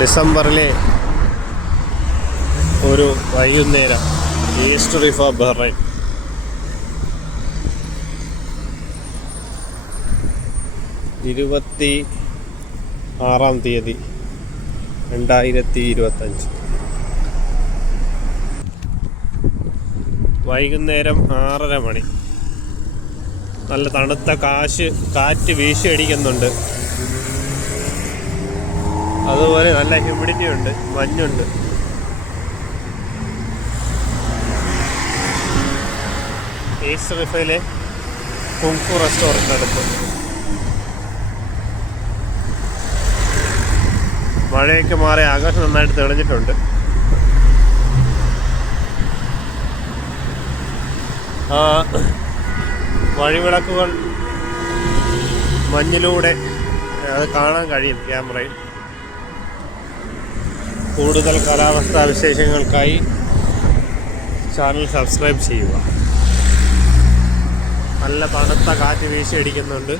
ഡിസംബറിലെ ഒരു വൈകുന്നേരം east Rifa Bahrain. ഇരുപത്തി ആറാം തീയതി രണ്ടായിരത്തി ഇരുപത്തഞ്ച്. വൈകുന്നേരം ആറര മണി. നല്ല തണുത്ത കാശ് കാറ്റ് വീശി അടിക്കുന്നുണ്ട് അതുപോലെ നല്ല ഹ്യൂമിഡിറ്റി ഉണ്ട് മഞ്ഞുണ്ട്. ഈസ്റ്റ് കുങ്കു റെസ്റ്റോറന്റ് അടുത്ത് മഴയൊക്കെ മാറി ആകാശം നന്നായിട്ട് തെളിഞ്ഞിട്ടുണ്ട്. വഴിവിളക്കുകൾ മഞ്ഞിലൂടെ അത് കാണാൻ കഴിയും ക്യാമറയിൽ. കൂടുതൽ കാലാവസ്ഥാ വിശേഷങ്ങൾക്കായി ചാനൽ സബ്സ്ക്രൈബ് ചെയ്യുക. നല്ല തണുത്ത കാറ്റ് വീശി അടിക്കുന്നുണ്ട്